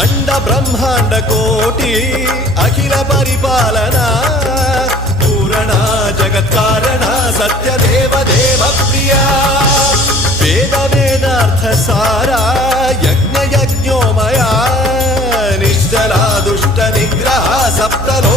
अंड ब्रह्मांड कोटि अखिल परिपालना पूरणा जगत्कारणा सत्यदेव देव प्रिया वेद वेदार्थ सारा यज्ञ यज्ञोमया निश्चला दुष्ट निग्रह सप्तलो